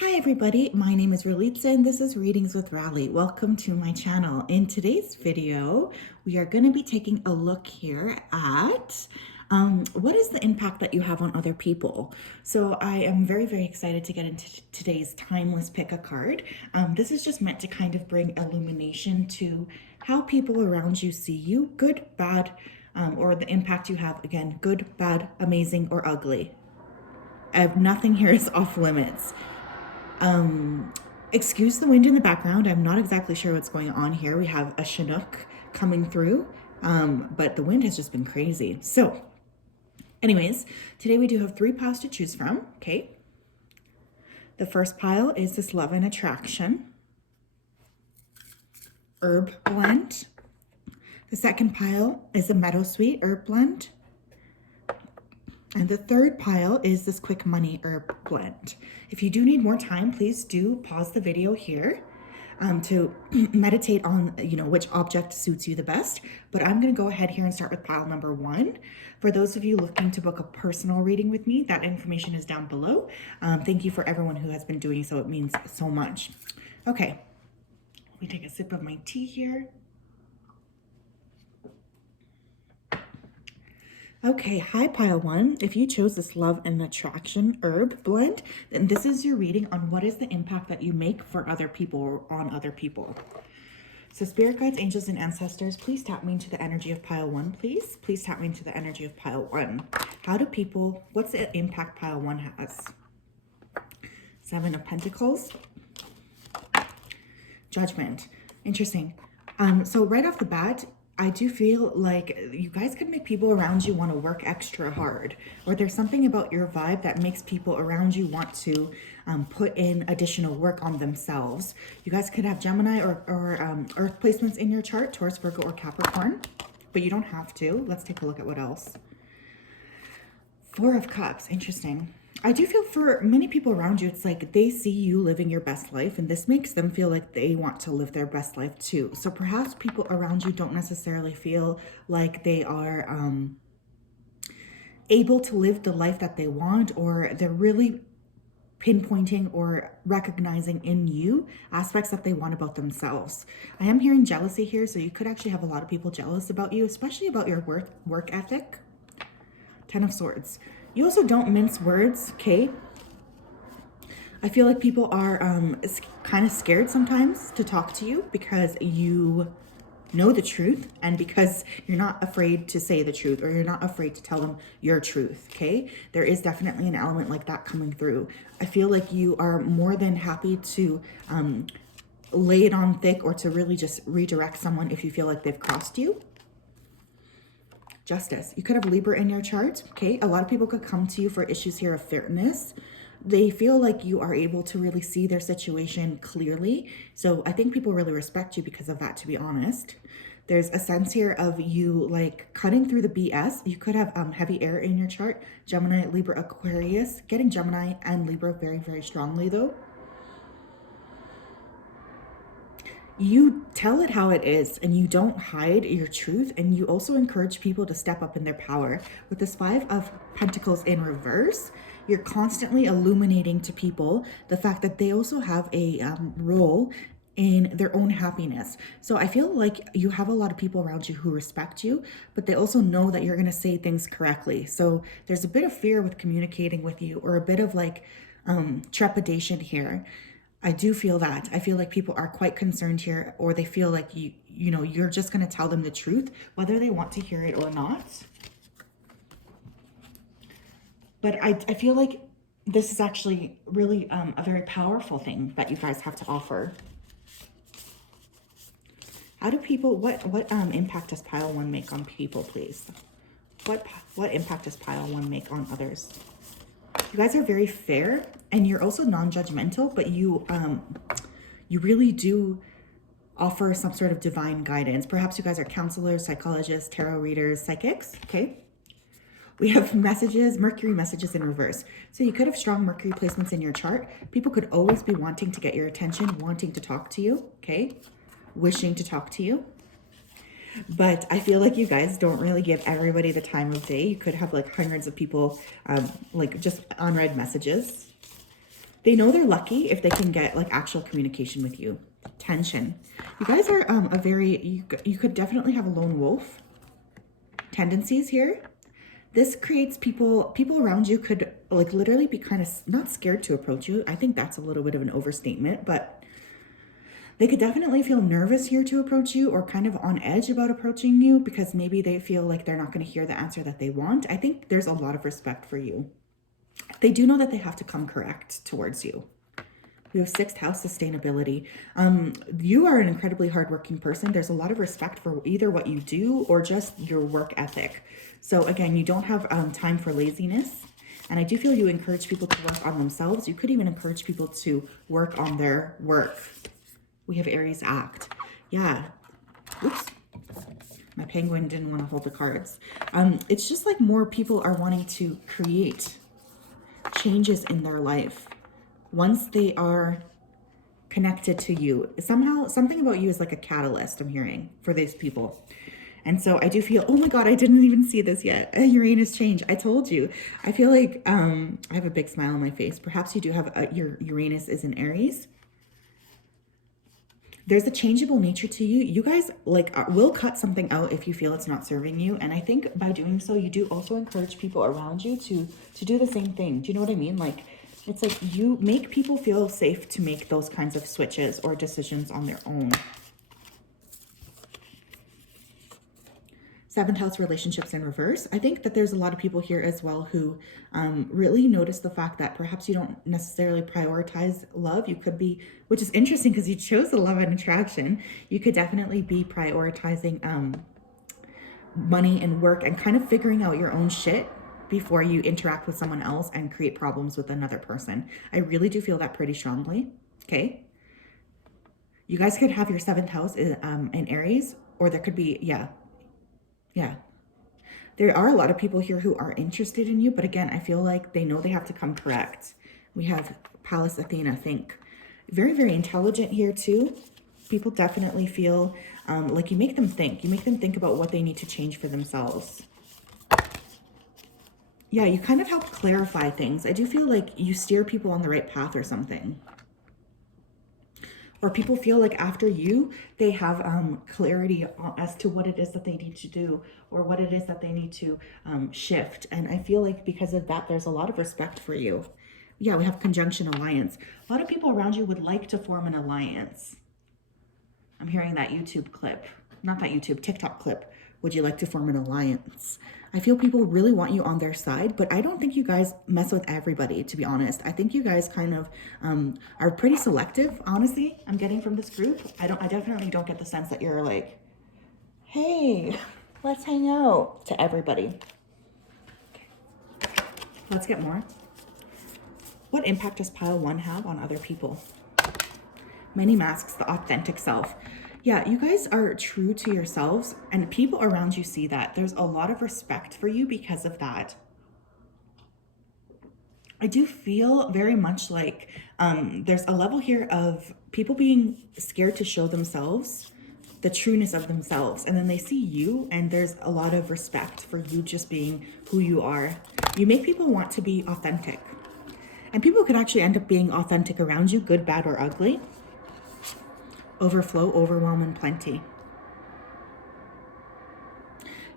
Hi everybody, my name is Ralitza and this is Readings with Rally. Welcome to my channel. In today's video, we are going to be taking a look here at what is the impact that you have on other people. So I am very, very excited to get into today's timeless pick a card. This is just meant to kind of bring illumination to how people around you see you, good, bad, or the impact you have, again, good, bad, amazing, or ugly. Nothing here is off limits. Excuse the wind in the background. I'm not exactly sure what's going on here. We have a Chinook coming through, but the wind has just been crazy. So anyways, today we do have 3 piles to choose from, okay? The first pile is this Love and Attraction herb blend. The second pile is a Meadowsweet herb blend. And the third pile is this Quick Money herb blend. If you do need more time, please do pause the video here to meditate on, which object suits you the best. But I'm going to go ahead here and start with pile number 1. For those of you looking to book a personal reading with me, that information is down below. Thank you for everyone who has been doing so. It means so much. Okay, let me take a sip of my tea here. Okay, hi pile 1. If you chose this Love and Attraction herb blend, then this is your reading on what is the impact that you make for other people or on other people. So spirit guides, angels, and ancestors, please tap me into the energy of pile 1, please. Please tap me into the energy of pile 1. What's the impact pile 1 has? 7 of Pentacles. Judgment. Interesting. So right off the bat, I do feel like you guys could make people around you want to work extra hard, or there's something about your vibe that makes people around you want to put in additional work on themselves. You guys could have Gemini or Earth placements in your chart, Taurus, Virgo, or Capricorn, but you don't have to. Let's take a look at what else. 4 of Cups. Interesting. I do feel for many people around you, it's like they see you living your best life, and this makes them feel like they want to live their best life too. So perhaps people around you don't necessarily feel like they are able to live the life that they want, or they're really pinpointing or recognizing in you aspects that they want about themselves. I am hearing jealousy here, so you could actually have a lot of people jealous about you, especially about your work ethic. 10 of Swords. You also don't mince words, okay? I feel like people are kind of scared sometimes to talk to you because you know the truth, and because you're not afraid to say the truth, or you're not afraid to tell them your truth, okay? There is definitely an element like that coming through. I feel like you are more than happy to lay it on thick, or to really just redirect someone if you feel like they've crossed you. Justice. You could have Libra in your chart, okay? A lot of people could come to you for issues here of fairness. They feel like you are able to really see their situation clearly. So I think people really respect you because of that, to be honest. There's a sense here of you like cutting through the BS. You could have heavy air in your chart, Gemini, Libra, Aquarius. Getting Gemini and Libra very, very strongly though. You tell it how it is, and you don't hide your truth, and you also encourage people to step up in their power. With this 5 of Pentacles in reverse, you're constantly illuminating to people the fact that they also have a role in their own happiness. So I feel like you have a lot of people around you who respect you, but they also know that you're going to say things correctly. So there's a bit of fear with communicating with you, or a bit of like trepidation here. I do feel that. I feel like people are quite concerned here, or they feel like you're just going to tell them the truth, whether they want to hear it or not. But I feel like this is actually really a very powerful thing that you guys have to offer. How do people, what impact does pile 1 make on people, please? What impact does pile 1 make on others? You guys are very fair, and you're also non-judgmental, but you really do offer some sort of divine guidance. Perhaps you guys are counselors, psychologists, tarot readers, psychics, okay? We have messages, Mercury messages in reverse. So you could have strong Mercury placements in your chart. People could always be wanting to get your attention, wanting to talk to you, okay? Wishing to talk to you. But I feel like you guys don't really give everybody the time of day. You could have like hundreds of people like just unread messages. They know they're lucky if they can get like actual communication with you. Tension. You guys are you could definitely have a lone wolf tendencies here. This creates people around you could like literally be kind of not scared to approach you. I think that's a little bit of an overstatement, but they could definitely feel nervous here to approach you, or kind of on edge about approaching you because maybe they feel like they're not going to hear the answer that they want. I think there's a lot of respect for you. They do know that they have to come correct towards you. You have 6th house sustainability. You are an incredibly hardworking person. There's a lot of respect for either what you do or just your work ethic. So again, you don't have time for laziness. And I do feel you encourage people to work on themselves. You could even encourage people to work on their work. We have Aries act. Yeah. Oops. My penguin didn't want to hold the cards. It's just like more people are wanting to create changes in their life once they are connected to you. Somehow, something about you is like a catalyst, I'm hearing, for these people. And so I do feel, oh my God, I didn't even see this yet. Uranus change. I told you. I feel like I have a big smile on my face. Perhaps you do have your Uranus is in Aries. There's a changeable nature to you. You guys like will cut something out if you feel it's not serving you. And I think by doing so, you do also encourage people around you to do the same thing. Do you know what I mean? Like, it's like you make people feel safe to make those kinds of switches or decisions on their own. 7th house relationships in reverse. I think that there's a lot of people here as well who really notice the fact that perhaps you don't necessarily prioritize love. You could be, which is interesting because you chose the love and attraction. You could definitely be prioritizing money and work and kind of figuring out your own shit before you interact with someone else and create problems with another person. I really do feel that pretty strongly. Okay. You guys could have your 7th house in Aries, or there could be, yeah. There are a lot of people here who are interested in you, but again, I feel like they know they have to come correct. We have Pallas Athena, think. Very, very intelligent here too. People definitely feel like you make them think. You make them think about what they need to change for themselves. Yeah, you kind of help clarify things. I do feel like you steer people on the right path or something. Or people feel like after you, they have clarity as to what it is that they need to do or what it is that they need to shift. And I feel like because of that, there's a lot of respect for you. Yeah, we have conjunction alliance. A lot of people around you would like to form an alliance. I'm hearing that YouTube clip, not that YouTube, TikTok clip. Would you like to form an alliance? I feel people really want you on their side, but I don't think you guys mess with everybody, to be honest. I think you guys kind of are pretty selective, honestly, I'm getting from this group. I definitely don't get the sense that you're like, hey, let's hang out to everybody. Okay. Let's get more. What impact does pile 1 have on other people? Many masks, the authentic self. Yeah, you guys are true to yourselves and people around you see that. There's a lot of respect for you because of that. I do feel very much like there's a level here of people being scared to show themselves, the trueness of themselves. And then they see you and there's a lot of respect for you just being who you are. You make people want to be authentic. And people could actually end up being authentic around you, good, bad, or ugly. Overflow, overwhelm, and plenty.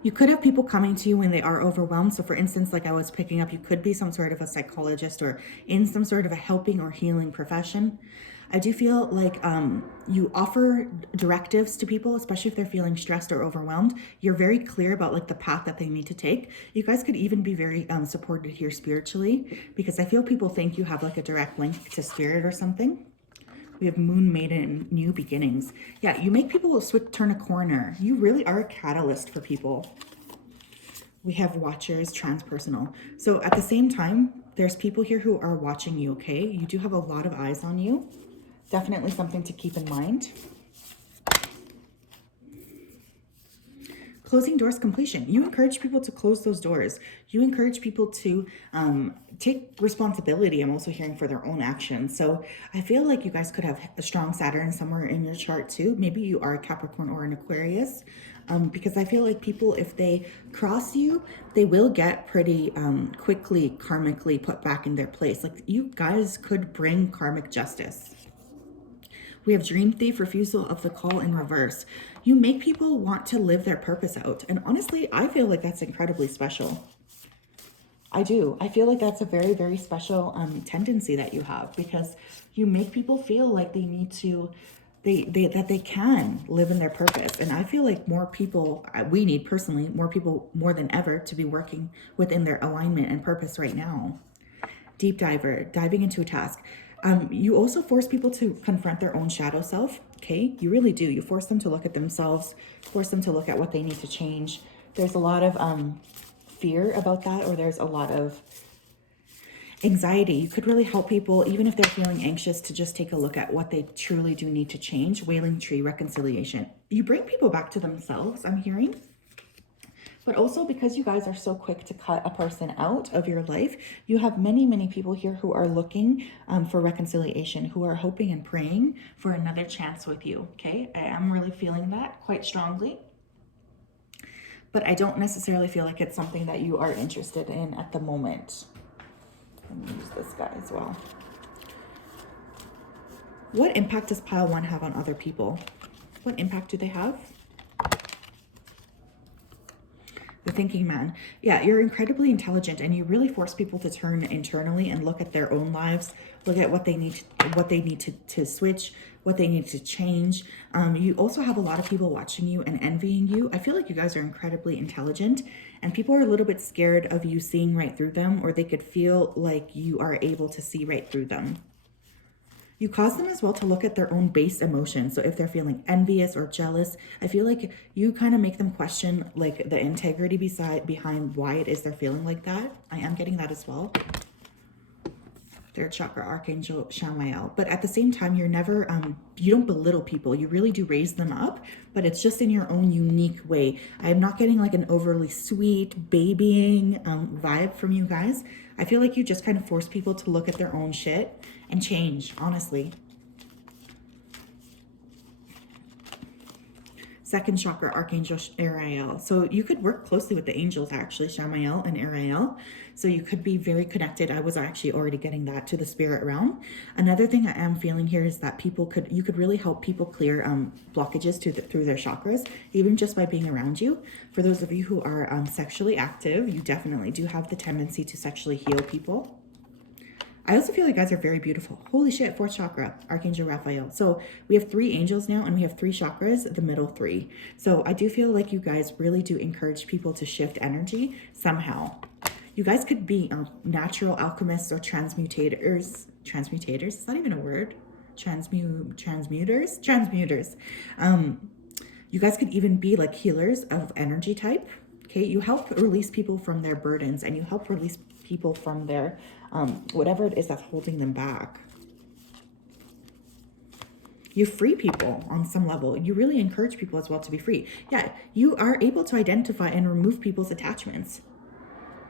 You could have people coming to you when they are overwhelmed. So for instance, like I was picking up, you could be some sort of a psychologist or in some sort of a helping or healing profession. I do feel like you offer directives to people, especially if they're feeling stressed or overwhelmed. You're very clear about like the path that they need to take. You guys could even be very supported here spiritually, because I feel people think you have like a direct link to spirit or something. We have Moon Maiden, new beginnings. Yeah, you make people turn a corner. You really are a catalyst for people. We have Watchers, transpersonal. So at the same time, there's people here who are watching you, okay? You do have a lot of eyes on you. Definitely something to keep in mind. Closing doors, completion. You encourage people to close those doors. You encourage people to take responsibility. I'm also hearing for their own actions. So I feel like you guys could have a strong Saturn somewhere in your chart too. Maybe you are a Capricorn or an Aquarius. Because I feel like people, if they cross you, they will get pretty quickly karmically put back in their place. Like you guys could bring karmic justice. We have Dream Thief, refusal of the call in reverse. You make people want to live their purpose out. And honestly, I feel like that's incredibly special. I do. I feel like that's a very, very special tendency that you have, because you make people feel like they need to, that they can live in their purpose. And I feel like more people, we need personally, more people more than ever to be working within their alignment and purpose right now. Deep diver, diving into a task. You also force people to confront their own shadow self, okay? You really do. You force them to look at themselves, force them to look at what they need to change. There's a lot of fear about that, or there's a lot of anxiety. You could really help people, even if they're feeling anxious, to just take a look at what they truly do need to change. Wailing tree, reconciliation. You bring people back to themselves, I'm hearing. But also, because you guys are so quick to cut a person out of your life, you have many, many people here who are looking for reconciliation, who are hoping and praying for another chance with you, okay? I am really feeling that quite strongly. But I don't necessarily feel like it's something that you are interested in at the moment. Let me use this guy as well. What impact does pile 1 have on other people? What impact do they have? The thinking man. Yeah, you're incredibly intelligent, and you really force people to turn internally and look at their own lives, look at what they need to switch, what they need to change. You also have a lot of people watching you and envying you. I feel like you guys are incredibly intelligent, and people are a little bit scared of you seeing right through them, or they could feel like you are able to see right through them. You cause them as well to look at their own base emotions. So if they're feeling envious or jealous, I feel like you kind of make them question like the integrity behind why it is they're feeling like that. I am getting that as well. Third chakra, Archangel Shamael. But at the same time, you're never, you don't belittle people. You really do raise them up, but it's just in your own unique way. I am not getting like an overly sweet, babying vibe from you guys. I feel like you just kind of force people to look at their own shit and change, honestly. Second chakra, Archangel Ariel. So you could work closely with the angels, actually, Shamael and Ariel. So you could be very connected. I was actually already getting that to the spirit realm. Another thing I am feeling here is that you could really help people clear blockages through their chakras, even just by being around you. For those of you who are sexually active, you definitely do have the tendency to sexually heal people. I also feel like you guys are very beautiful. Holy shit, fourth chakra, Archangel Raphael. So we have 3 angels now, and we have 3 chakras, the middle 3. So I do feel like you guys really do encourage people to shift energy somehow. You guys could be natural alchemists or transmutators. Transmutators, is that even a word? Transmuters. You guys could even be like healers of energy type. Okay, you help release people from their burdens, and you help release people from their whatever it is that's holding them back. You free people on some level. You really encourage people as well to be free. Yeah, you are able to identify and remove people's attachments.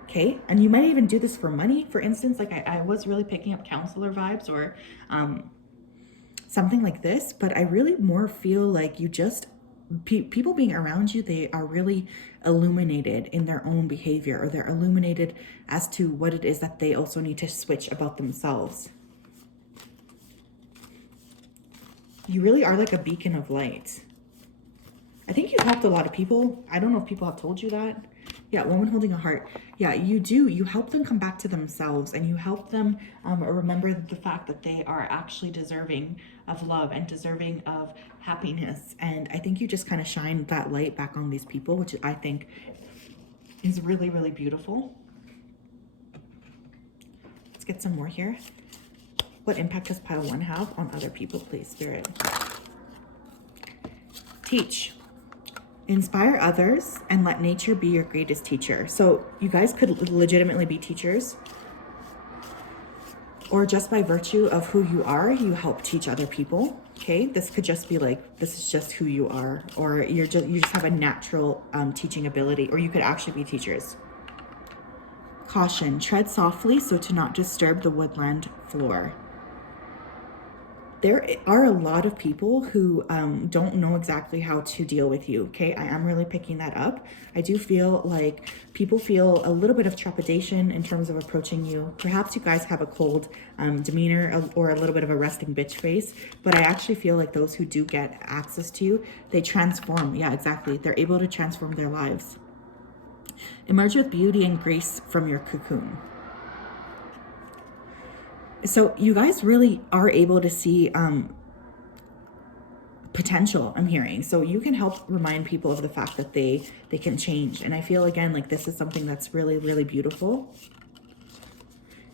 Okay, and you might even do this for money. For instance, like I was really picking up counselor vibes or something like this, but I really more feel like you just, people being around you, they are really illuminated in their own behavior, or they're illuminated as to what it is that they also need to switch about themselves. You really are like a beacon of light. I think you helped a lot of people. I don't know if people have told you that. Yeah, woman holding a heart. Yeah, you do. You help them come back to themselves, and you help them remember the fact that they are actually deserving of love and deserving of happiness. And I think you just kind of shine that light back on these people, which I think is really, really beautiful. Let's get some more here. What impact does pile 1 have on other people, please, Spirit? Teach. Inspire others and let nature be your greatest teacher. So you guys could legitimately be teachers. or just by virtue of who you are, you help teach other people. Okay, this could just be like, this is just who you are, or you just have a natural teaching ability, or you could actually be teachers. Caution, tread softly so to not disturb the woodland floor. There are a lot of people who don't know exactly how to deal with you, okay? I am really picking that up. I do feel like people feel a little bit of trepidation in terms of approaching you. Perhaps you guys have a cold demeanor or a little bit of a resting bitch face, but I actually feel like those who do get access to you, they transform. Yeah, exactly. They're able to transform their lives. Emerge with beauty and grace from your cocoon. So you guys really are able to see potential, I'm hearing. So you can help remind people of the fact that they can change. And I feel, again, like this is something that's really, really beautiful.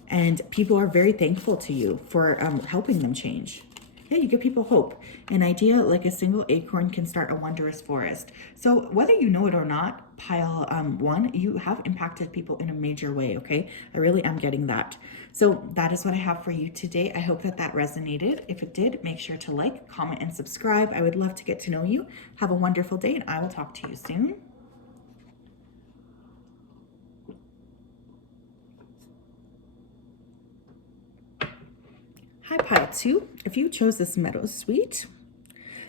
And people are very thankful to you for helping them change. Yeah, you give people hope. An idea like a single acorn can start a wondrous forest. So whether you know it or not, pile 1, you have impacted people in a major way, okay? I really am getting that. So that is what I have for you today. I hope that resonated. If it did, make sure to like, comment, and subscribe. I would love to get to know you. Have a wonderful day, and I will talk to you soon. Hi, pile 2. If you chose this Meadow Suite,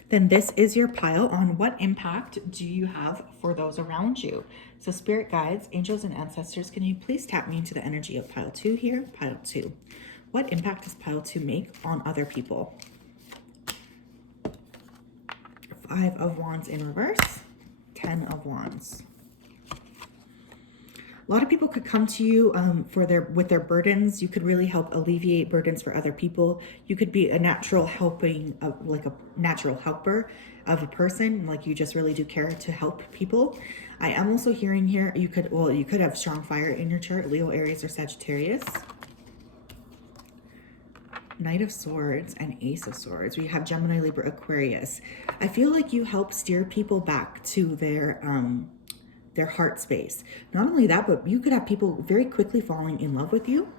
then this is your pile on what impact do you have for those around you. So spirit guides, angels, and ancestors, can you please tap me into the energy of pile 2 here? Pile 2. What impact does pile 2 make on other people? 5 of Wands in reverse, 10 of Wands. A lot of people could come to you with their burdens. You could really help alleviate burdens for other people. You could be a natural like a natural helper of a person, like you just really do care to help people. I am also hearing here, you could have strong fire in your chart, Leo, Aries, or Sagittarius. Knight of Swords and Ace of Swords. We have Gemini, Libra, Aquarius. I feel like you help steer people back to their heart space. Not only that, but you could have people very quickly falling in love with you.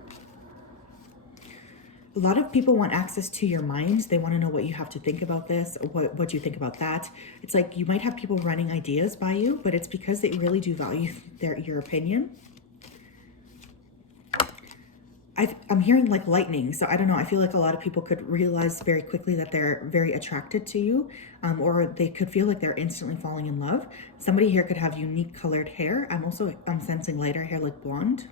A lot of people want access to your mind. They want to know what you have to think about this, what you think about that. It's like you might have people running ideas by you, but it's because they really do value your opinion. I'm hearing like lightning. So I don't know. I feel like a lot of people could realize very quickly that they're very attracted to you, or they could feel like they're instantly falling in love. Somebody here could have unique colored hair. I'm sensing lighter hair like blonde.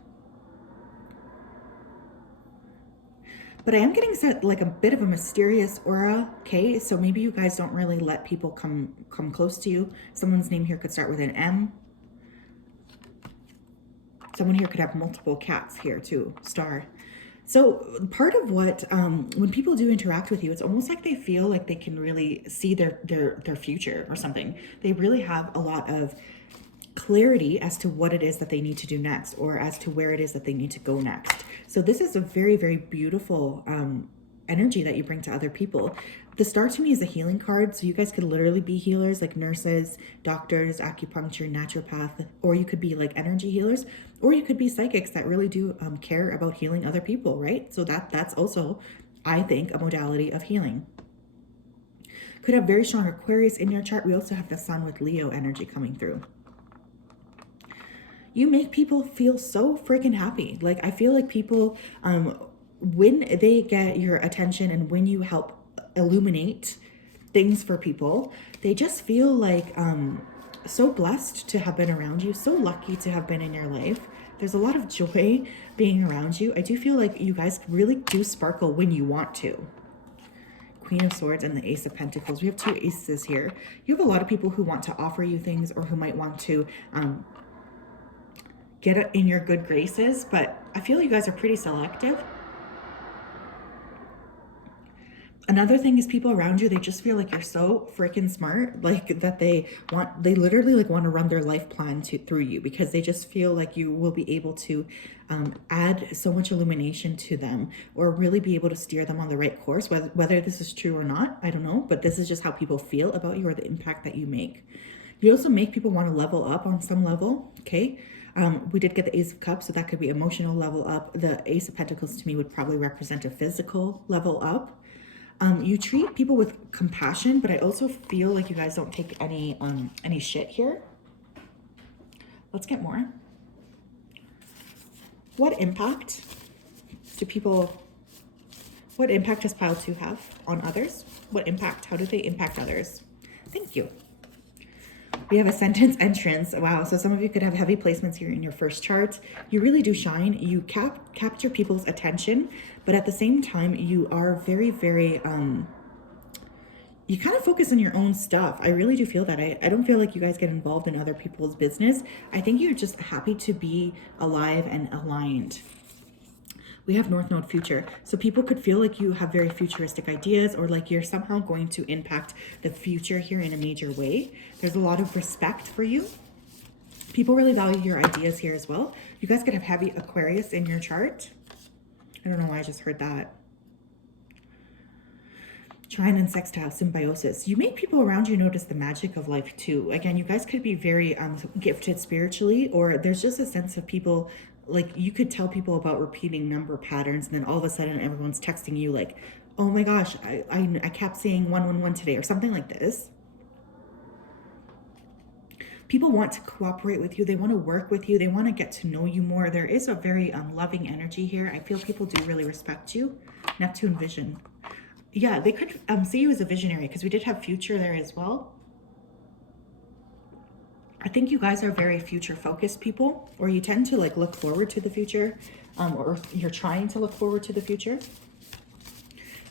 But I am getting like a bit of a mysterious aura. Okay, so maybe you guys don't really let people come close to you. Someone's name here could start with an M. Someone here could have multiple cats here too, star. So part of what, when people do interact with you, it's almost like they feel like they can really see their future or something. They really have a lot of clarity as to what it is that they need to do next, or as to where it is that they need to go next. So this is a very, very beautiful energy that you bring to other people. The star to me is a healing card, so you guys could literally be healers, like nurses, doctors, acupuncture, naturopath, or you could be like energy healers, or you could be psychics that really do care about healing other people, right? So that's also, I think, a modality of healing. Could have very strong Aquarius in your chart. We also have the Sun with Leo energy coming through. You make people feel so freaking happy. Like, I feel like people, when they get your attention and when you help illuminate things for people, they just feel like so blessed to have been around you, so lucky to have been in your life. There's a lot of joy being around you. I do feel like you guys really do sparkle when you want to. Queen of Swords and the Ace of Pentacles. We have 2 aces here. You have a lot of people who want to offer you things, or who might want to get in your good graces, but I feel you guys are pretty selective. Another thing is people around you, they just feel like you're so freaking smart, like that they literally like want to run their life plan through you, because they just feel like you will be able to add so much illumination to them, or really be able to steer them on the right course. Whether this is true or not, I don't know, but this is just how people feel about you, or the impact that you make. You also make people want to level up on some level, okay? We did get the Ace of Cups, so that could be emotional level up. The Ace of Pentacles to me would probably represent a physical level up. You treat people with compassion, but I also feel like you guys don't take any shit here. Let's get more. What impact do people, what impact does pile 2 have on others? What impact? How do they impact others? Thank you. We have a sentence entrance. Wow. So some of you could have heavy placements here in your first chart. You really do shine. You capture people's attention, but at the same time, you are very, very, you kind of focus on your own stuff. I really do feel that. I don't feel like you guys get involved in other people's business. I think you're just happy to be alive and aligned. We have North Node future. So people could feel like you have very futuristic ideas, or like you're somehow going to impact the future here in a major way. There's a lot of respect for you. People really value your ideas here as well. You guys could have heavy Aquarius in your chart. I don't know why I just heard that. Trine and sextile, symbiosis. You make people around you notice the magic of life too. Again, you guys could be very gifted spiritually, or there's just a sense of people, like you could tell people about repeating number patterns, and then all of a sudden everyone's texting you like, oh my gosh, I kept seeing 111 today, or something like this. People want to cooperate with you. They want to work with you. They want to get to know you more. There is a very loving energy here. I feel people do really respect you. Neptune vision. Yeah, they could see you as a visionary, because we did have future there as well. I think you guys are very future focused people, or you tend to like look forward to the future, or you're trying to look forward to the future.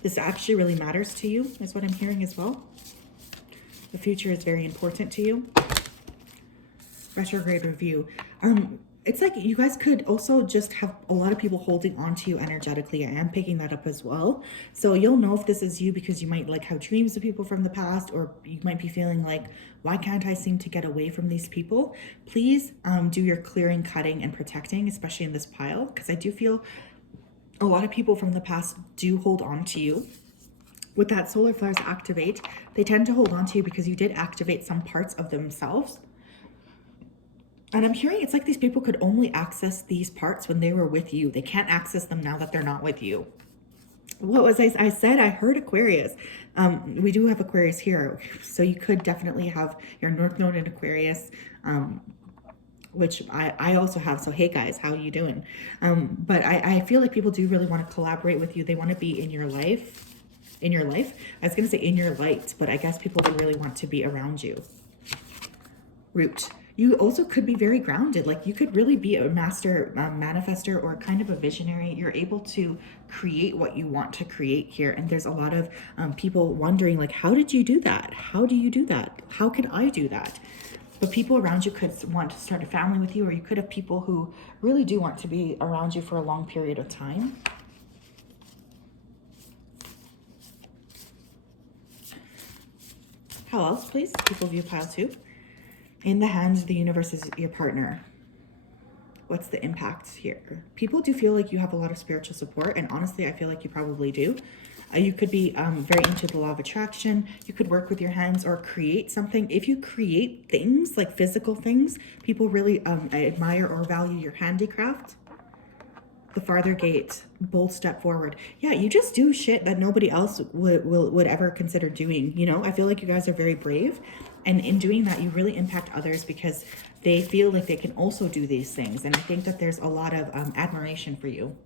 This actually really matters to you, is what I'm hearing as well. The future is very important to you. Retrograde review. It's like you guys could also just have a lot of people holding on to you energetically. I am picking that up as well. So you'll know if this is you, because you might like have dreams of people from the past, or you might be feeling like, why can't I seem to get away from these people? Please do your clearing, cutting, and protecting, especially in this pile, because I do feel a lot of people from the past do hold on to you. With that solar flares activate, they tend to hold on to you because you did activate some parts of themselves. And I'm hearing it's like these people could only access these parts when they were with you. They can't access them now that they're not with you. What was I said? I heard Aquarius. We do have Aquarius here. So you could definitely have your North Node in Aquarius, which I also have. So hey guys, how are you doing? But I feel like people do really want to collaborate with you. They want to be in your life. In your life. I was going to say in your light, but I guess people do really want to be around you. Root. You also could be very grounded. Like you could really be a master manifester, or kind of a visionary. You're able to create what you want to create here. And there's a lot of people wondering like, how did you do that? How do you do that? How can I do that? But people around you could want to start a family with you, or you could have people who really do want to be around you for a long period of time. How else, please? People view pile 2. In the hands of the universe is your partner. What's the impact here? People do feel like you have a lot of spiritual support, and honestly, I feel like you probably do. You could be very into the law of attraction. You could work with your hands or create something. If you create things, like physical things, people really admire or value your handicraft. The farther gate, bold step forward. Yeah, you just do shit that nobody else would ever consider doing. You know, I feel like you guys are very brave. And in doing that, you really impact others because they feel like they can also do these things. And I think that there's a lot of admiration for you.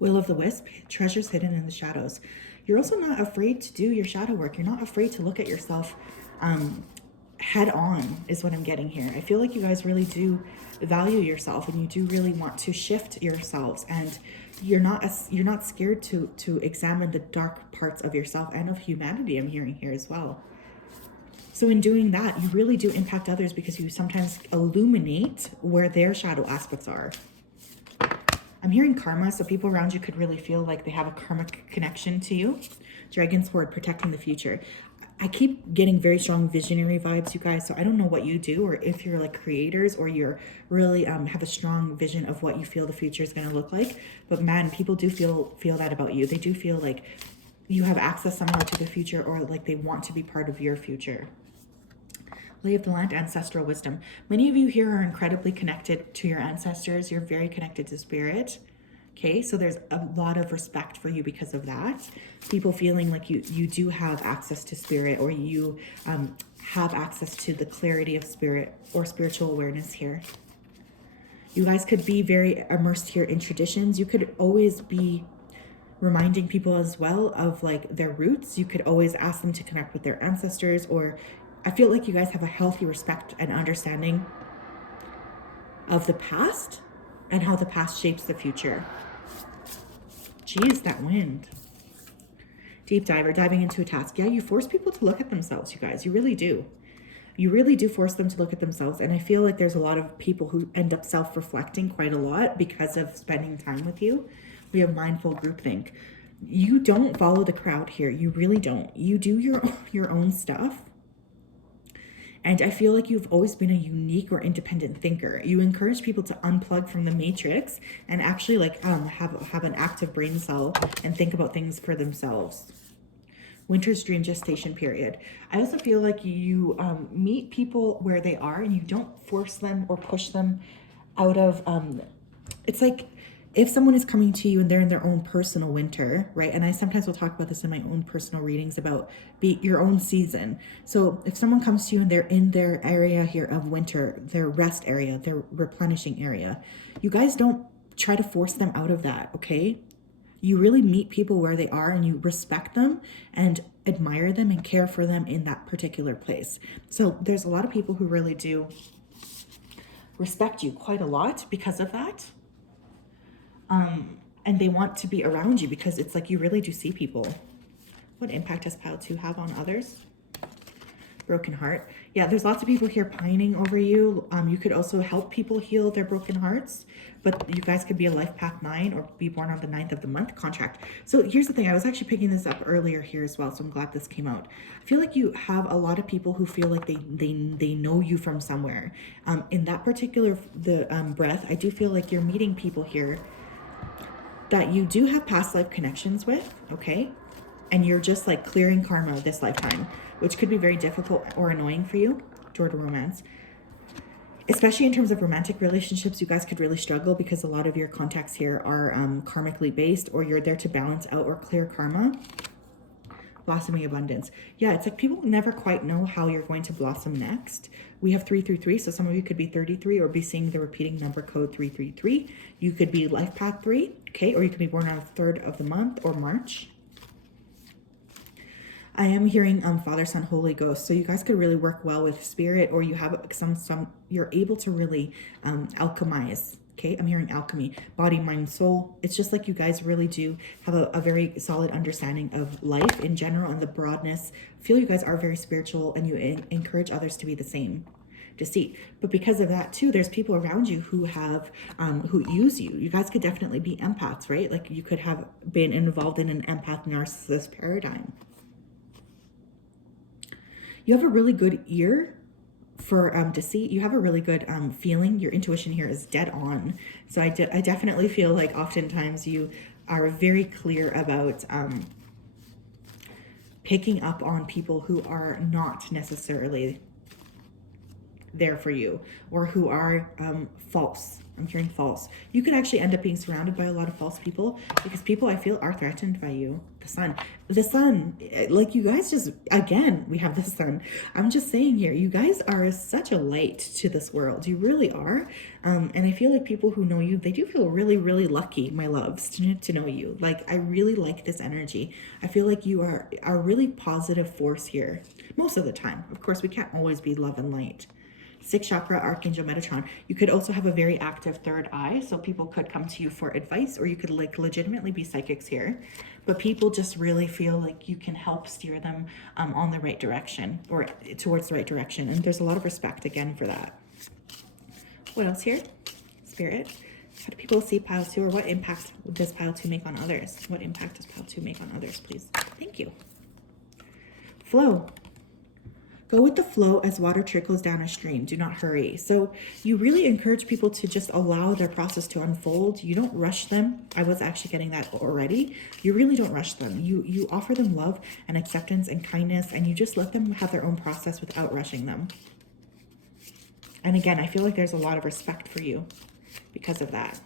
Will of the Wisp, treasures hidden in the shadows. You're also not afraid to do your shadow work. You're not afraid to look at yourself head on, is what I'm getting here. I feel like you guys really do value yourself, and you do really want to shift yourselves, and you're not scared to examine the dark parts of yourself and of humanity. I'm hearing here as well. So in doing that, you really do impact others because you sometimes illuminate where their shadow aspects are. I'm hearing karma, so people around you could really feel like they have a karmic connection to you. Dragon Sword, protecting the future. I keep getting very strong visionary vibes, you guys, so I don't know what you do, or if you're like creators, or you're really have a strong vision of what you feel the future is going to look like. But man, people do feel that about you. They do feel like you have access somehow to the future, or like they want to be part of your future. Lay of the land, ancestral wisdom. Many of you here are incredibly connected to your ancestors. You're very connected to spirit. Okay, so there's a lot of respect for you because of that. People feeling like you do have access to spirit, or you have access to the clarity of spirit or spiritual awareness here. You guys could be very immersed here in traditions. You could always be reminding people as well of like their roots. You could always ask them to connect with their ancestors, or I feel like you guys have a healthy respect and understanding of the past and how the past shapes the future. Geez, that wind. Deep diver, diving into a task. Yeah, you force people to look at themselves, you guys. You really do. You really do force them to look at themselves. And I feel like there's a lot of people who end up self-reflecting quite a lot because of spending time with you. We have mindful groupthink. You don't follow the crowd here. You really don't. You do your own stuff. And I feel like you've always been a unique or independent thinker. You encourage people to unplug from the matrix and actually like have an active brain cell and think about things for themselves. Winter's dream gestation period. I also feel like you meet people where they are and you don't force them or push them out of, it's like if someone is coming to you and they're in their own personal winter, right? And I sometimes will talk about this in my own personal readings about your own season. So if someone comes to you and they're in their area here of winter, their rest area, their replenishing area, you guys don't try to force them out of that, okay? You really meet people where they are and you respect them and admire them and care for them in that particular place. So there's a lot of people who really do respect you quite a lot because of that. And they want to be around you because it's like you really do see people. What impact does pile 2 have on others? Broken heart. Yeah, there's lots of people here pining over you. You could also help people heal their broken hearts, but you guys could be a life path 9 or be born on the 9th of the month contract. So here's the thing. I was actually picking this up earlier here as well, so I'm glad this came out. I feel like you have a lot of people who feel like they know you from somewhere. In that particular breath, I do feel like you're meeting people here that you do have past life connections with, okay? And you're just like clearing karma this lifetime, which could be very difficult or annoying for you toward a romance. Especially in terms of romantic relationships, you guys could really struggle because a lot of your contacts here are karmically based, or you're there to balance out or clear karma. Blossoming abundance. Yeah, it's like people never quite know how you're going to blossom next. We have 333, so some of you could be 33 or be seeing the repeating number code 333. You could be life path 3, okay, or you could be born on the 3rd of the month or March. I am hearing Father, Son, Holy Ghost. So you guys could really work well with spirit, or you have you're able to really alchemize. Okay, I'm hearing alchemy, body, mind, soul. It's just like you guys really do have a very solid understanding of life in general and the broadness. I feel you guys are very spiritual and you encourage others to be the same. Deceit. But because of that too, there's people around you who have who use you. You guys could definitely be empaths, right? Like you could have been involved in an empath narcissist paradigm. You have a really good ear for deceit. You have a really good feeling. Your intuition here is dead on. So I definitely feel like oftentimes you are very clear about picking up on people who are not necessarily there for you, or who are false. I'm hearing false. You could actually end up being surrounded by a lot of false people because people, I feel, are threatened by you. The sun, like you guys just, again, we have the sun. I'm just saying here, you guys are such a light to this world. You really are. And I feel like people who know you, they do feel really, really lucky, my loves, to know you. Like, I really like this energy. I feel like you are a really positive force here most of the time. Of course, we can't always be love and light. 6th chakra, Archangel Metatron. You could also have a very active 3rd eye, so people could come to you for advice, or you could like legitimately be psychics here. But people just really feel like you can help steer them on the right direction, or towards the right direction. And there's a lot of respect again for that. What else here? Spirit. How do people see pile 2, or what impact does pile 2 make on others? What impact does pile 2 make on others, please? Thank you. Flow. Go with the flow as water trickles down a stream. Do not hurry. So you really encourage people to just allow their process to unfold. You don't rush them. I was actually getting that already. You really don't rush them. You offer them love and acceptance and kindness, and you just let them have their own process without rushing them. And again, I feel like there's a lot of respect for you because of that.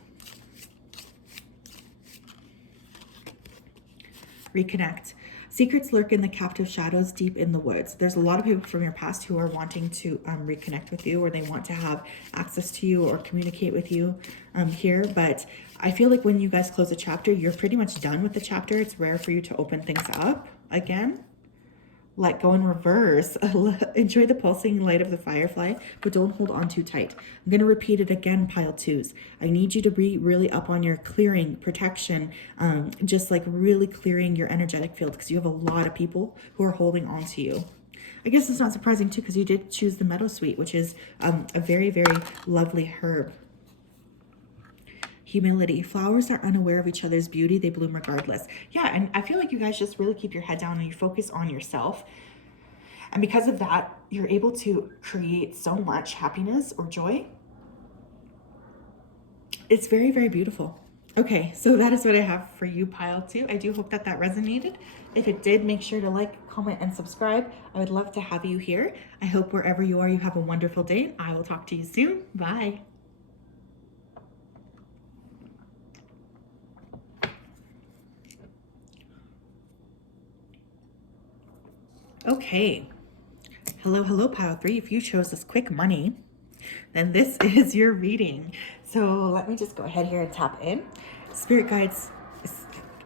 Reconnect. Secrets lurk in the captive shadows deep in the woods. There's a lot of people from your past who are wanting to reconnect with you, or they want to have access to you or communicate with you here. But I feel like when you guys close a chapter, you're pretty much done with the chapter. It's rare for you to open things up again. Let go in reverse. Enjoy the pulsing light of the firefly, but don't hold on too tight. I'm going to repeat it again, pile twos. I need you to be really up on your clearing, protection, just like really clearing your energetic field, because you have a lot of people who are holding on to you. I guess it's not surprising too, because you did choose the meadowsweet, which is a very, very lovely herb. Humility. Flowers are unaware of each other's beauty. They bloom regardless. Yeah, and I feel like you guys just really keep your head down and you focus on yourself. And because of that, you're able to create so much happiness or joy. It's very, very beautiful. Okay, so that is what I have for you, pile two. I do hope that that resonated. If it did, make sure to like, comment, and subscribe. I would love to have you here. I hope wherever you are, you have a wonderful day. I will talk to you soon. Bye. Okay. Hello, pile three. If you chose this quick money, then this is your reading. So let me just go ahead here and tap in. Spirit guides,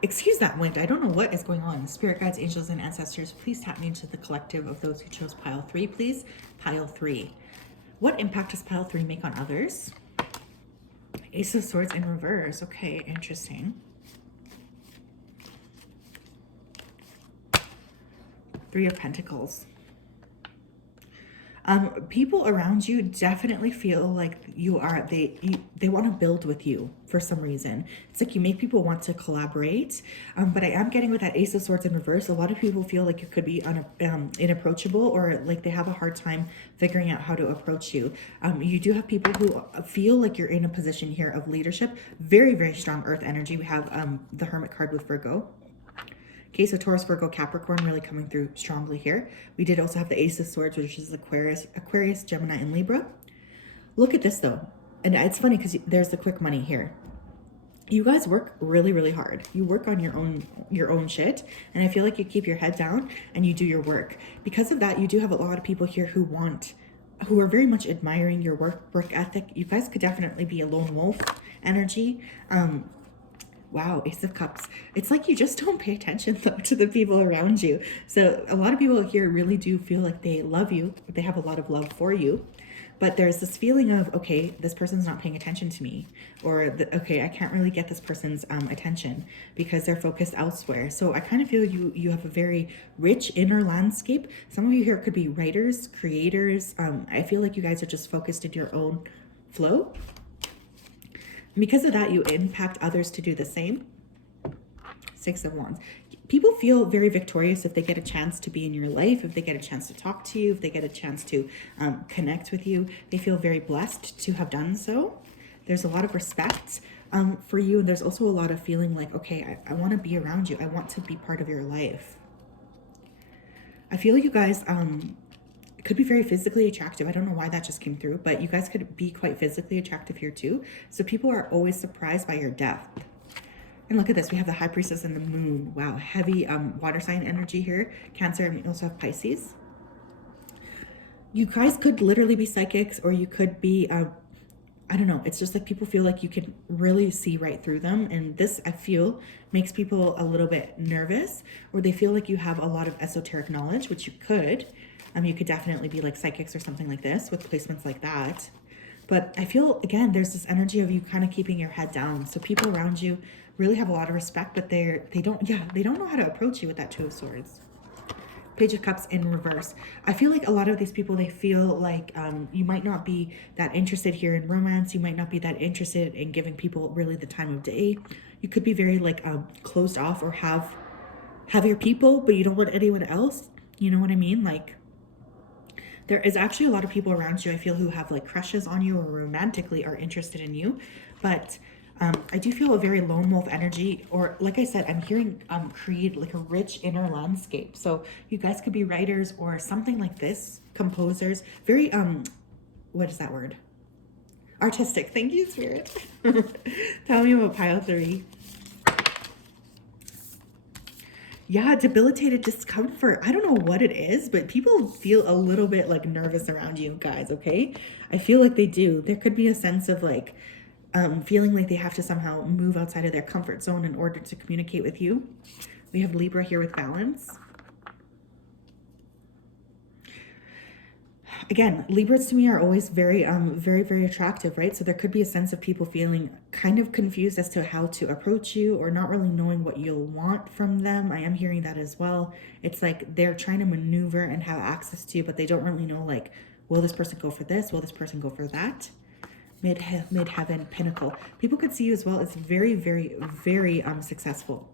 excuse that wind. I don't know what is going on. Spirit guides, angels, and ancestors, please tap me into the collective of those who chose pile three, please. Pile three. What impact does pile three make on others? Ace of Swords in reverse. Okay, interesting. Three of Pentacles. People around you definitely feel like you are, they want to build with you for some reason. It's like you make people want to collaborate. But I am getting with that Ace of Swords in reverse. A lot of people feel like you could be inapproachable, or like they have a hard time figuring out how to approach you. You do have people who feel like you're in a position here of leadership. Very, very strong earth energy. We have the Hermit card with Virgo. Okay, so Taurus, Virgo, Capricorn really coming through strongly here. We did also have the Ace of Swords, which is Aquarius, Gemini, and Libra. Look at this though. And it's funny because there's the quick money here. You guys work really, really hard. You work on your own shit. And I feel like you keep your head down and you do your work. Because of that, you do have a lot of people here who are very much admiring your work ethic. You guys could definitely be a lone wolf energy. Wow, Ace of Cups. It's like you just don't pay attention though to the people around you. So a lot of people here really do feel like they love you. They have a lot of love for you. But there's this feeling of, okay, this person's not paying attention to me. Or, okay, I can't really get this person's attention because they're focused elsewhere. So I kind of feel you have a very rich inner landscape. Some of you here could be writers, creators. I feel like you guys are just focused in your own flow. Because of that, you impact others to do the same. Six of Wands. People feel very victorious if they get a chance to be in your life, if they get a chance to talk to you, if they get a chance to connect with you. They feel very blessed to have done so. There's a lot of respect for you. And there's also a lot of feeling like, okay, I want to be around you. I want to be part of your life. I feel you guys could be very physically attractive. I don't know why that just came through, but you guys could be quite physically attractive here too. So people are always surprised by your depth. And look at this. We have the High Priestess and the Moon. Wow, heavy water sign energy here. Cancer, and we also have Pisces. You guys could literally be psychics, or you could be, I don't know. It's just like people feel like you can really see right through them. And this, I feel, makes people a little bit nervous, or they feel like you have a lot of esoteric knowledge, which you could. You could definitely be like psychics or something like this with placements like that. But I feel, again, there's this energy of you kind of keeping your head down. So people around you really have a lot of respect, but they don't know how to approach you with that Two of Swords. Page of Cups in reverse. I feel like a lot of these people, they feel like you might not be that interested here in romance. You might not be that interested in giving people really the time of day. You could be very like closed off, or have your people, but you don't want anyone else. You know what I mean? Like, there is actually a lot of people around you, I feel, who have like crushes on you or romantically are interested in you. But I do feel a very lone wolf energy, or like I said, I'm hearing create like a rich inner landscape. So you guys could be writers or something like this, composers, very what is that word? Artistic. Thank you, Spirit. Tell me about pile 3. Yeah, debilitated discomfort. I don't know what it is, but people feel a little bit like nervous around you guys, okay? I feel like they do. There could be a sense of like feeling like they have to somehow move outside of their comfort zone in order to communicate with you. We have Libra here with balance. Again, Libras to me are always very, very attractive, right? So there could be a sense of people feeling kind of confused as to how to approach you or not really knowing what you'll want from them. I am hearing that as well. It's like they're trying to maneuver and have access to you, but they don't really know, like, will this person go for this? Will this person go for that? Mid-heaven, pinnacle. People could see you as well as very, very successful.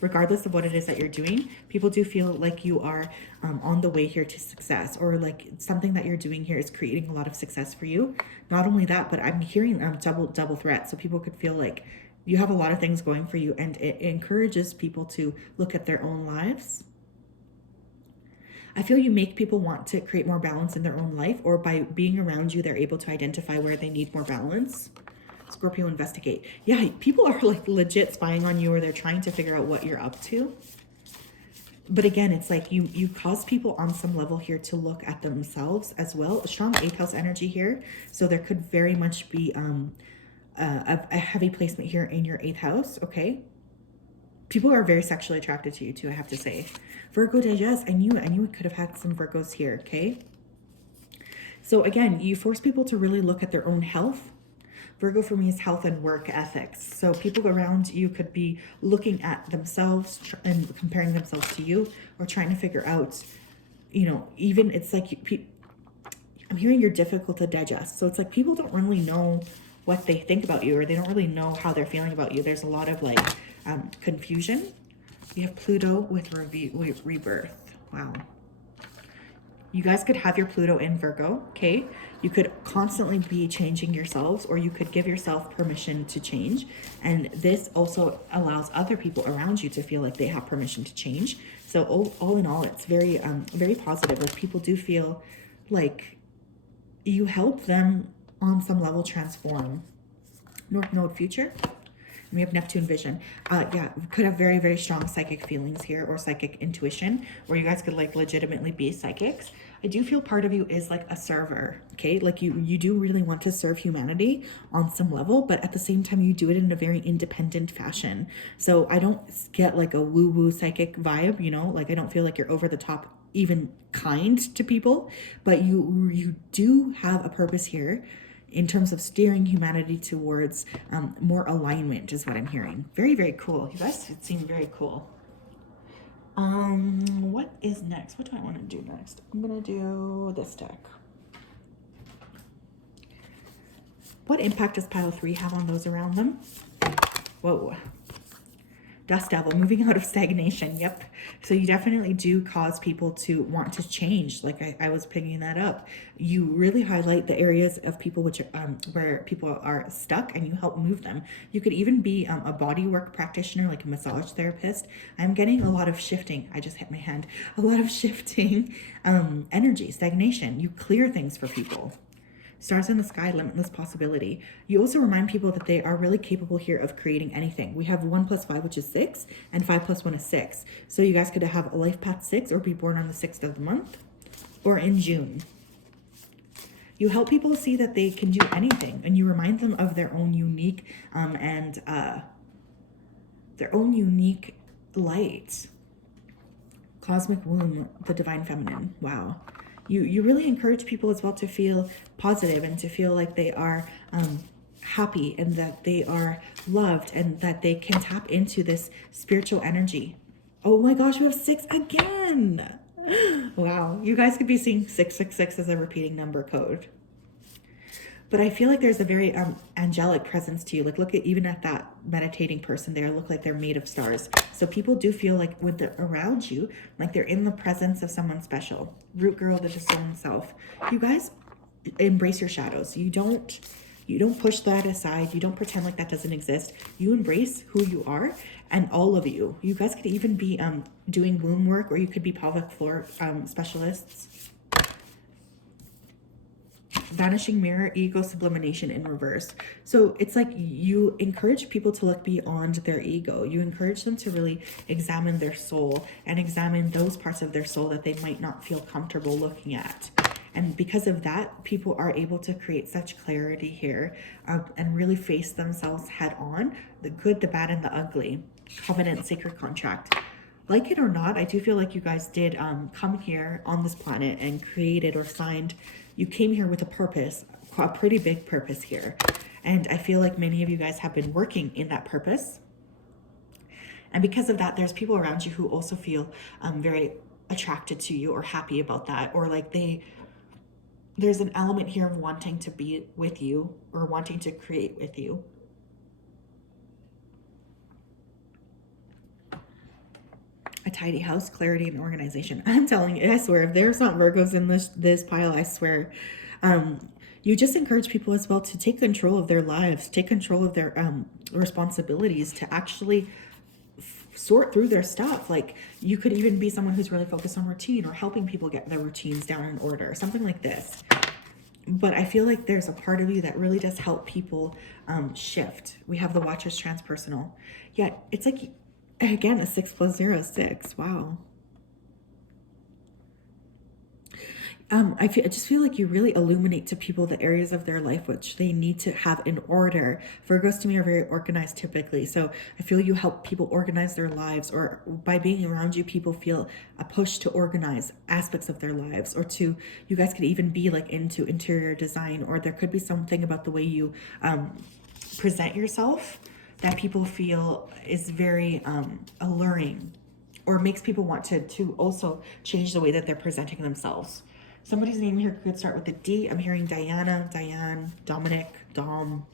Regardless of what it is that you're doing, people do feel like you are on the way here to success, or like something that you're doing here is creating a lot of success for you. Not only that, but I'm hearing double threat. So people could feel like you have a lot of things going for you, and it encourages people to look at their own lives. I feel you make people want to create more balance in their own life, or by being around you, they're able to identify where they need more balance. Scorpio, investigate. Yeah, people are like legit spying on you, or they're trying to figure out what you're up to. But again, it's like you cause people on some level here to look at themselves as well. A strong 8th house energy here. So there could very much be a heavy placement here in your 8th house, okay? People are very sexually attracted to you too, I have to say. Virgo, digest. I knew we could have had some Virgos here, okay? So again, you force people to really look at their own health. Virgo for me is health and work ethics. So people around you could be looking at themselves and comparing themselves to you, or trying to figure out, you know, even it's like I'm hearing you're difficult to digest. So it's like people don't really know what they think about you, or they don't really know how they're feeling about you. There's a lot of like confusion. You have Pluto with rebirth. Wow. You guys could have your Pluto in Virgo, okay? You could constantly be changing yourselves, or you could give yourself permission to change. And this also allows other people around you to feel like they have permission to change. So all in all, it's very, very positive. Like people do feel like you help them on some level transform. North Node future. We have Neptune vision. Yeah, could have very, very strong psychic feelings here, or psychic intuition, where you guys could like legitimately be psychics. I do feel part of you is like a server, okay? Like you do really want to serve humanity on some level, but at the same time, you do it in a very independent fashion. So I don't get like a woo-woo psychic vibe, you know? Like I don't feel like you're over the top, even kind to people, but you do have a purpose here in terms of steering humanity towards more alignment is what I'm hearing. Very, very cool. You guys seem very cool. What is next? What do I want to do next? I'm going to do this deck. What impact does pile 3 have on those around them? Whoa. Dust Devil, moving out of stagnation. Yep. So you definitely do cause people to want to change. Like I was picking that up. You really highlight the areas of people which where people are stuck, and you help move them. You could even be a body work practitioner, like a massage therapist. I'm getting a lot of shifting. I just hit my hand. A lot of shifting energy, stagnation. You clear things for people. Stars in the sky, limitless possibility. You also remind people that they are really capable here of creating anything. We have 1 + 5, which is 6, and 5 + 1 is 6. So you guys could have a life path 6, or be born on the 6th of the month, or in June. You help people see that they can do anything, and you remind them of their own unique their own unique light. Cosmic womb, the divine feminine. Wow. You really encourage people as well to feel positive, and to feel like they are happy, and that they are loved, and that they can tap into this spiritual energy. Oh my gosh, we have 6 again. Wow. You guys could be seeing 666 as a repeating number code. But I feel like there's a very angelic presence to you. Like look at even at that meditating person there, look like they're made of stars. So people do feel like when they're around you, like they're in the presence of someone special. Root girl, the discerned self. You guys embrace your shadows. You don't push that aside. You don't pretend like that doesn't exist. You embrace who you are, and all of you. You guys could even be doing womb work, or you could be pelvic floor specialists. Vanishing mirror, ego sublimation in reverse. So it's like you encourage people to look beyond their ego. You encourage them to really examine their soul and examine those parts of their soul that they might not feel comfortable looking at. And because of that, people are able to create such clarity here, and really face themselves head on, the good, the bad, and the ugly. Covenant, sacred contract. Like it or not, I do feel like you guys did come here on this planet and created or signed. You came here with a purpose, a pretty big purpose here. And I feel like many of you guys have been working in that purpose. And because of that, there's people around you who also feel very attracted to you or happy about that. Or like there's an element here of wanting to be with you or wanting to create with you. A tidy house, clarity, and organization. I'm telling you, I swear, if there's not Virgos in this pile, I swear. You just encourage people as well to take control of their lives, take control of their responsibilities, to actually sort through their stuff. Like you could even be someone who's really focused on routine or helping people get their routines down in order, something like this. But I feel like there's a part of you that really does help people shift. We have the Watcher's transpersonal. Yeah, it's like, again, a 6 + 0 is 6. Wow. I just feel like you really illuminate to people the areas of their life which they need to have in order. Virgos to me are very organized typically. So I feel you help people organize their lives, or by being around you, people feel a push to organize aspects of their lives, or you guys could even be like into interior design, or there could be something about the way you present yourself that people feel is very alluring, or makes people want to also change the way that they're presenting themselves. Somebody's name here could start with a D. I'm hearing Diana, Diane, Dominic, Dom.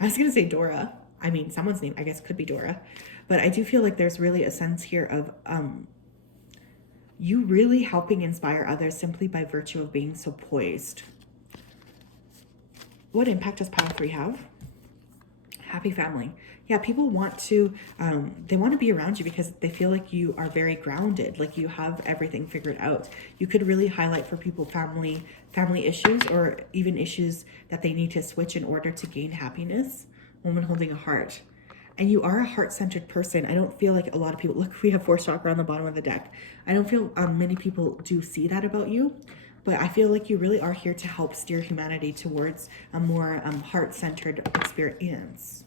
I was going to say Dora. I mean, someone's name, I guess, could be Dora. But I do feel like there's really a sense here of you really helping inspire others simply by virtue of being so poised. What impact does Pile 3 have? Happy family. Yeah, people want to, they want to be around you because they feel like you are very grounded, like you have everything figured out. You could really highlight for people family issues, or even issues that they need to switch in order to gain happiness. Woman holding a heart. And you are a heart-centered person. I don't feel like a lot of people, look, we have 4th chakra on the bottom of the deck. I don't feel many people do see that about you. But I feel like you really are here to help steer humanity towards a more heart-centered experience.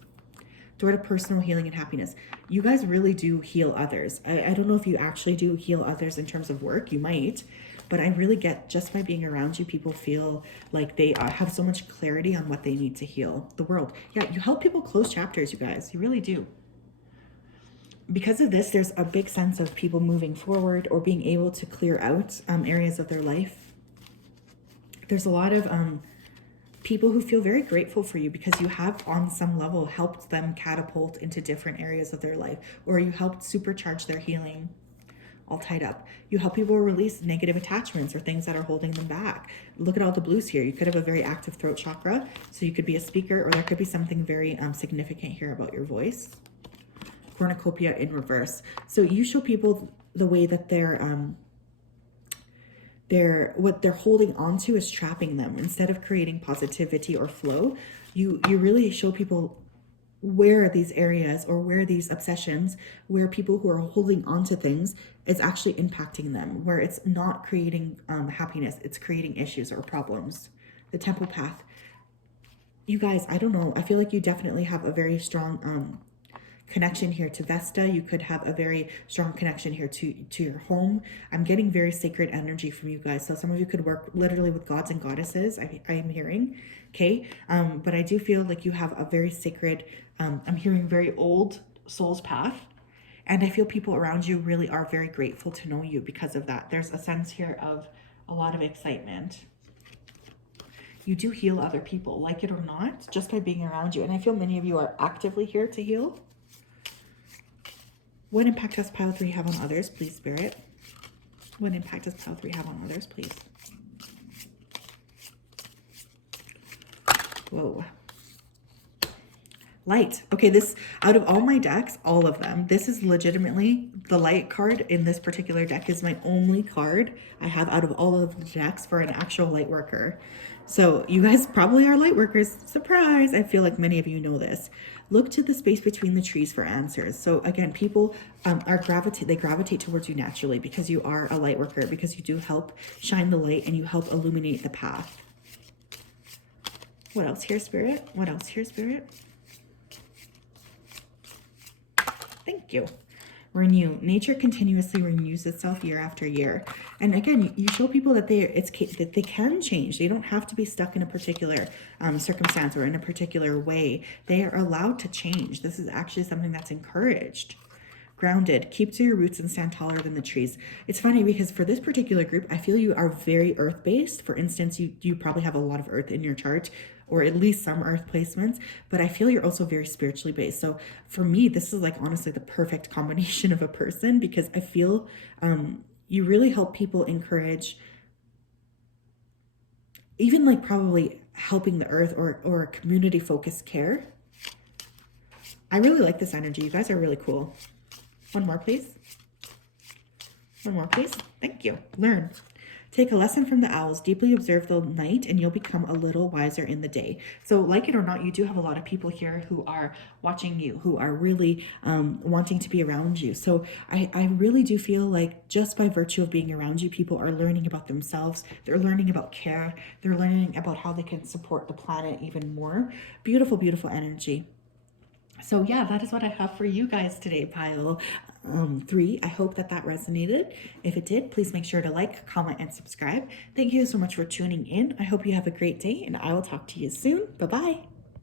Door to personal healing and happiness. You guys really do heal others. I don't know if you actually do heal others in terms of work. You might. But I really get, just by being around you, people feel like they have so much clarity on what they need to heal the world. Yeah, you help people close chapters, you guys. You really do. Because of this, there's a big sense of people moving forward or being able to clear out areas of their life. There's a lot of people who feel very grateful for you because you have on some level helped them catapult into different areas of their life, or you helped supercharge their healing. All tied up. You help people release negative attachments or things that are holding them back. Look at all the blues here. You could have a very active throat chakra, so you could be a speaker, or there could be something very significant here about your voice. Cornucopia in reverse. So you show people the way that what they're holding on to is trapping them. Instead of creating positivity or flow, you really show people where these areas, or where these obsessions, where people who are holding on to things is actually impacting them, where it's not creating happiness, it's creating issues or problems. The temple path. You guys, I don't know, I feel like you definitely have a very strong connection here to Vesta. You could have a very strong connection here to your home. I'm getting very sacred energy from you guys. So some of you could work literally with gods and goddesses, I am hearing. Okay. But I do feel like you have a very sacred, I'm hearing very old soul's path. And I feel people around you really are very grateful to know you because of that. There's a sense here of a lot of excitement. You do heal other people, like it or not, just by being around you. And I feel many of you are actively here to heal. What impact does Pile 3 have on others, please, Spirit? What impact does Pile 3 have on others, please? Whoa. Light. Okay, this, out of all my decks, all of them, this is legitimately the light card in this particular deck is my only card I have out of all of the decks for an actual light worker. So you guys probably are light workers. Surprise! I feel like many of you know this. Look to the space between the trees for answers. So again, people they gravitate towards you naturally because you are a light worker, because you do help shine the light and you help illuminate the path. What else here, Spirit? What else here, Spirit? Thank you. Renew. Nature continuously renews itself year after year. And again, you show people that that they can change. They don't have to be stuck in a particular circumstance or in a particular way. They are allowed to change. This is actually something that's encouraged. Grounded. Keep to your roots and stand taller than the trees. It's funny because for this particular group, I feel you are very earth-based. For instance, you probably have a lot of earth in your chart, or at least some earth placements, but I feel you're also very spiritually based. So for me, this is like honestly the perfect combination of a person, because I feel you really help people encourage, even like probably helping the earth or community focused care. I really like this energy. You guys are really cool. One more, please. One more, please. Thank you. Learn. Take a lesson from the owls. Deeply observe the night and you'll become a little wiser in the day. So like it or not, you do have a lot of people here who are watching you, who are really wanting to be around you. So I really do feel like just by virtue of being around you, people are learning about themselves. They're learning about care. They're learning about how they can support the planet even more. Beautiful, beautiful energy. So yeah, that is what I have for you guys today, pile 3. I hope that resonated. If it did, please make sure to like, comment, and subscribe. Thank you so much for tuning in. I hope you have a great day, and I will talk to you soon. Bye-bye.